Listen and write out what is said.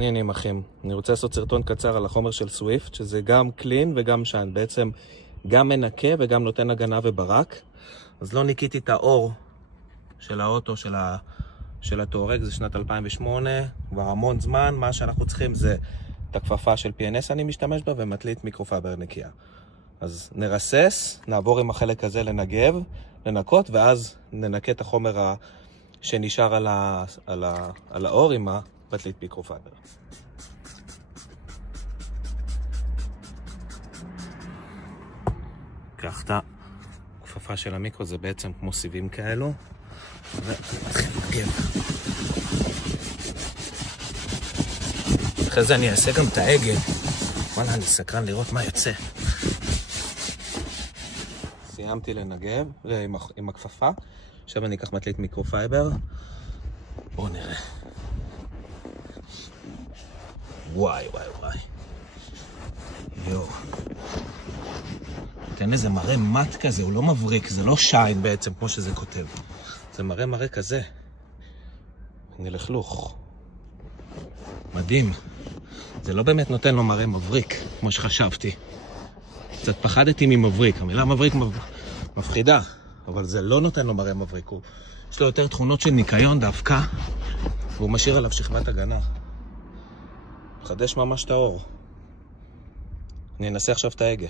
העניינים אחים? אני רוצה לעשות סרטון קצר על החומר של סוויפט, שזה גם קלין וגם שיין, בעצם גם מנקה וגם נותן הגנה וברק. אז לא ניקיתי את האור של האוטו של התאורק, זה שנת 2008, כבר המון זמן. מה שאנחנו צריכים זה את הכפפה של PNS אני משתמש בה ומטלית מיקרופייבר נקייה. אז נרסס, נעבור עם החלק הזה לנגב, לנקות, ואז ננקה את החומר שנשאר על האור עם הפטלית מיקרופייבר. קח את הכפפה של המיקרו, זה בעצם כמו סיבים כאלו, ונתחיל לנגב. אחרי זה אני אעשה גם את ההגה. וואלה, אני סקרן לראות מה יוצא. סיימתי לנגב עם הכפפה. עכשיו אני אקח מטלית מיקרופייבר. בואו נראה. וואי וואי וואי. יואו. תן איזה מראה מט כזה, הוא לא מבריק, זה לא שיין בעצם כמו שזה כותב. זה מראה כזה. נלכלוך. מדהים. זה לא באמת נותן לו מראה מבריק, כמו שחשבתי. קצת פחדתי ממבריק. המילה מבריק מפחידה, אבל זה לא נותן לו מראה מבריק. יש לו יותר תכונות של ניקיון דווקא, והוא משאיר עליו שכבת הגנה. מחדש ממש את האור. אני אנסה עכשיו את ההגה.